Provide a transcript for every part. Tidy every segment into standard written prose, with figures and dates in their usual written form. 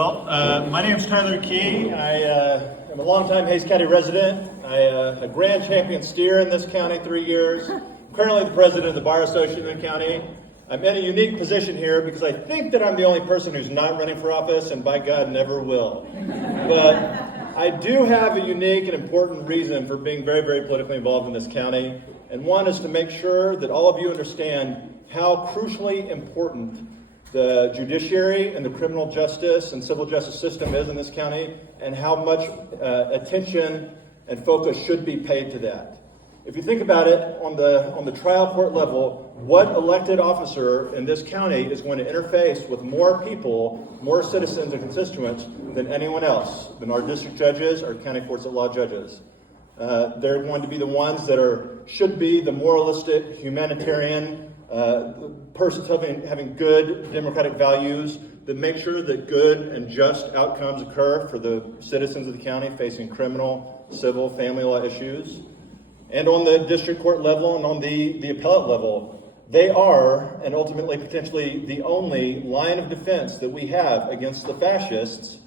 My name is Tyler Key. I am a longtime Hays County resident. A grand champion steer in this county 3 years. I'm currently the president of the Bar Association in the county. I'm in a unique position here because I think that I'm the only person who's not running for office, and by God, never will. But I do have a unique and important reason for being very, very politically involved in this county. And one is to make sure that all of you understand how crucially important the judiciary and the criminal justice and civil justice system is in this county, and how much attention and focus should be paid to that. If you think about it, on the trial court level, what elected officer in this county is going to interface with more people, more citizens and constituents than anyone else, than our district judges, our county courts of law judges? They're going to be the ones that should be the moralistic, humanitarian, persons having good democratic values that make sure that good and just outcomes occur for the citizens of the county facing criminal, civil, family law issues. And on the district court level and on the appellate level, they are, and ultimately potentially the only line of defense that we have against the fascists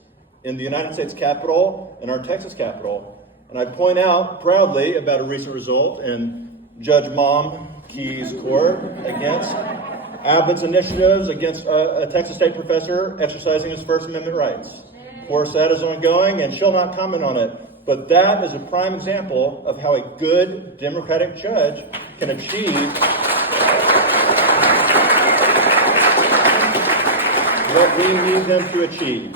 in the United States Capitol and our Texas Capitol. And I point out proudly about a recent result in Judge Mom Key's court against Abbott's initiatives against a Texas State professor exercising his First Amendment rights. Of course, that is ongoing, and she'll not comment on it. But that is a prime example of how a good Democratic judge can achieve what we need them to achieve.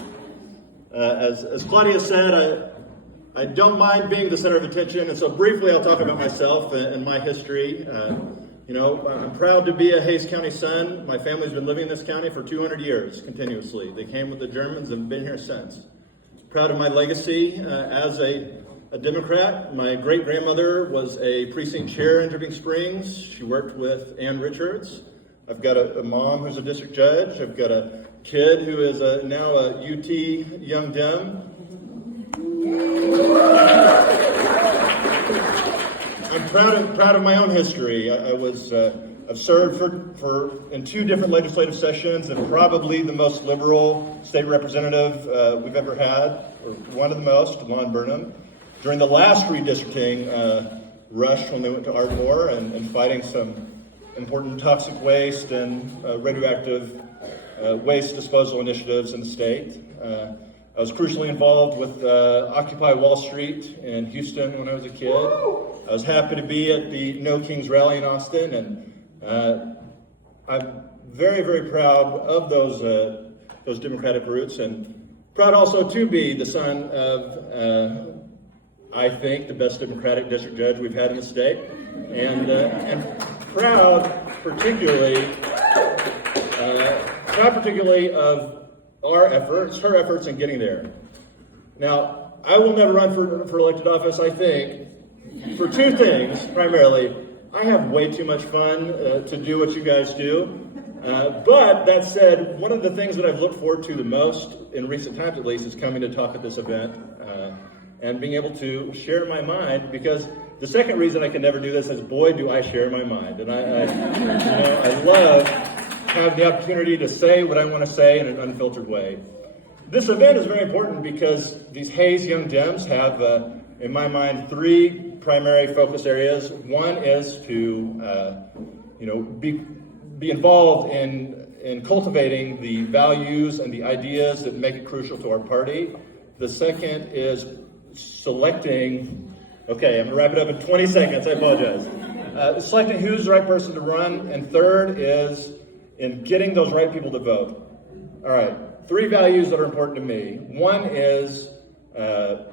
As Claudia said, I don't mind being the center of attention, and so briefly I'll talk about myself and my history. I'm proud to be a Hays County son. My family's been living in this county for 200 years continuously. They came with the Germans and have been here since. Proud of my legacy as a Democrat. My great-grandmother was a precinct chair in Dripping Springs. She worked with Ann Richards. I've got a mom who's a district judge. I've got a kid who is now a UT Young Dem. I'm proud of my own history. I've served in 2 different legislative sessions, and probably the most liberal state representative we've ever had, or one of the most, Lon Burnham. During the last redistricting rush when they went to Ardmore and fighting some important toxic waste and radioactive waste disposal initiatives in the state. I was crucially involved with Occupy Wall Street in Houston when I was a kid. I was happy to be at the No Kings rally in Austin, and I'm very, very proud of those Democratic roots, and proud also to be the son of, I think, the best Democratic district judge we've had in the state, and proud particularly of her efforts in getting there. Now, I will never run for elected office, I think, for 2 things, primarily. I have way too much fun to do what you guys do. But that said, one of the things that I've looked forward to the most, in recent times at least, is coming to talk at this event and being able to share my mind, because the second reason I can never do this is, boy, do I share my mind. And I love have the opportunity to say what I want to say in an unfiltered way. This event is very important because these Hays Young Dems have, in my mind, 3 primary focus areas. One is to, be involved in cultivating the values and the ideas that make it crucial to our party. The second is selecting. Okay, I'm gonna wrap it up in 20 seconds. I apologize. Selecting who's the right person to run, and third is in getting those right people to vote. All right, 3 values that are important to me. One is the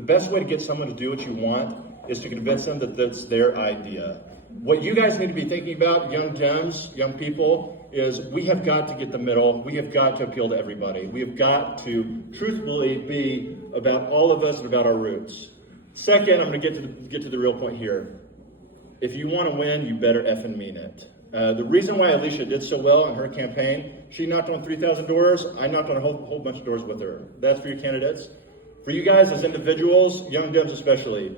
best way to get someone to do what you want is to convince them that that's their idea. What you guys need to be thinking about, young Dems, young people, is we have got to get the middle. We have got to appeal to everybody. We have got to truthfully be about all of us and about our roots. Second, I'm going to get to the real point here. If you want to win, you better effing mean it. The reason why Alicia did so well in her campaign, she knocked on 3,000 doors. I knocked on a whole bunch of doors with her. That's for your candidates. For you guys as individuals, young Dems especially,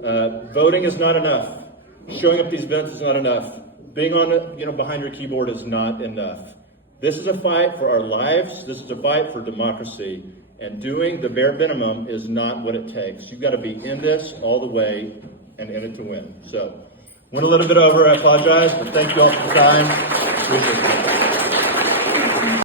voting is not enough. Showing up these events is not enough. Being on behind your keyboard is not enough. This is a fight for our lives. This is a fight for democracy. And doing the bare minimum is not what it takes. You've got to be in this all the way and in it to win. So, went a little bit over. I apologize, but thank you all for the time. Appreciate it.